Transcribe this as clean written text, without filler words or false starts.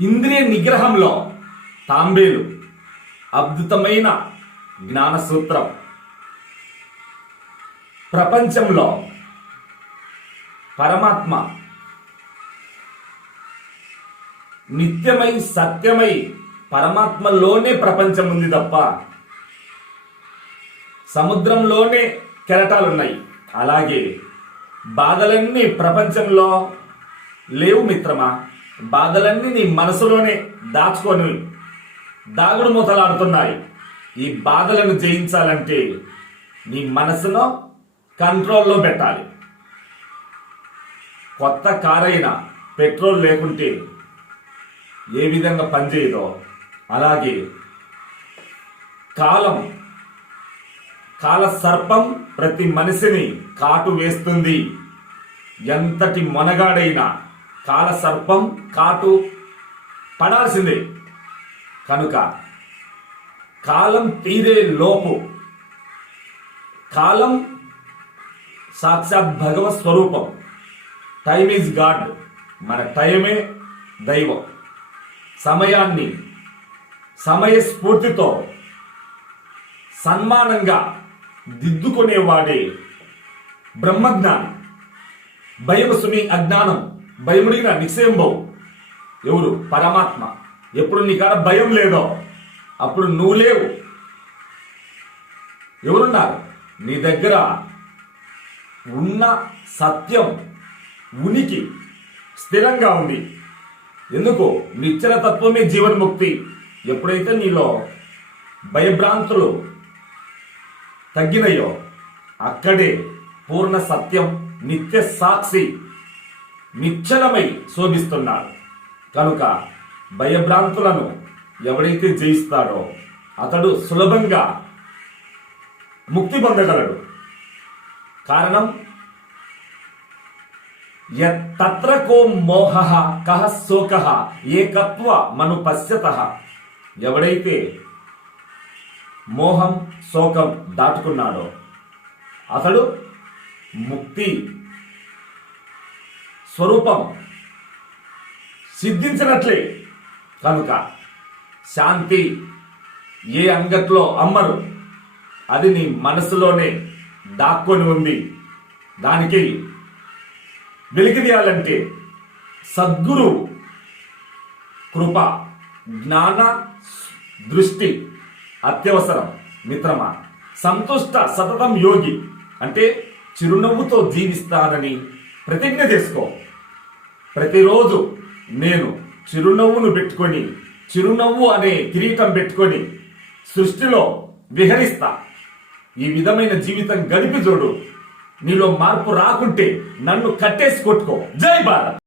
ఇంద్రియ నిగ్రహంలో తాంబేలు అద్భుతమైన జ్ఞాన సూత్రం. ప్రపంచంలో పరమాత్మ నిత్యమై సత్యమై పరమాత్మలోనే ప్రపంచం ఉంది తప్ప సముద్రంలోనే కెరటాలున్నాయి. అలాగే బాధలన్నీ ప్రపంచంలో లేవు మిత్రమా. బాధలన్నీ నీ మనసులోనే దాచుకొని దాగుడు మూతలాడుతున్నాయి. ఈ బాధలను జయించాలంటే నీ మనసును కంట్రోల్లో పెట్టాలి. కొత్త కారైనా పెట్రోల్ లేకుంటే ఏ విధంగా పనిచేయదో అలాగే కాల సర్పం ప్రతి మనిషిని కాటు వేస్తుంది. ఎంతటి మొనగాడైనా కాల సర్పం కాటు పడాల్సిందే. కనుక కాలం తీరే లోపు, కాలం సాక్షాత్ భగవత్ స్వరూపం. Time is God. మన టైమే దైవం. సమయాన్ని సమయస్ఫూర్తితో సన్మానంగా దిద్దుకునేవాడే బ్రహ్మజ్ఞాని. భయముసుని అజ్ఞానం భయముడిగిన నిశ్చయంబవు. ఎవరు? పరమాత్మ. ఎప్పుడు నీ కాడ భయం లేదో అప్పుడు నువ్వు లేవు. ఎవరున్నారు? నీ దగ్గర ఉన్న సత్యం ఉనికి స్థిరంగా ఉంది. ఎందుకు? నిశ్చల తత్వమే జీవన్ముక్తి. ఎప్పుడైతే నీలో భయభ్రాంతులు తగ్గినయో అక్కడే పూర్ణ సత్యం నిత్య సాక్షి నిశ్చలమై శోభిస్తున్నాడు. కనుక భయభ్రాంతులను ఎవడైతే జయిస్తాడో అతడు సులభంగా ముక్తి పొందగలడు. కారణం తత్ర కో మోహ కహ శోక ఏకత్వ మను పశ్యత. ఎవడైతే మోహం శోకం దాటుకున్నాడో అతడు ముక్తి స్వరూపం సిద్ధించినట్లే. కనుక శాంతి ఏ అంగట్లో అమ్మరు, అది నీ మనసులోనే దాక్కొని ఉంది. దానికి వెలికితీయాలంటే సద్గురు కృప జ్ఞాన దృష్టి అత్యవసరం మిత్రమా. సంతుష్ట సతతం యోగి అంటే చిరునవ్వుతో జీవిస్తానని ప్రతిజ్ఞ చేసుకో. ప్రతిరోజు నేను చిరునవ్వును పెట్టుకొని, చిరునవ్వు అనే కిరీటం పెట్టుకొని సృష్టిలో విహరిస్తా. ఈ విధమైన జీవితం గడిపి చూడు. నీలో మార్పు రాకుంటే నన్ను కట్టేసి కొట్టుకో. జై భారత్.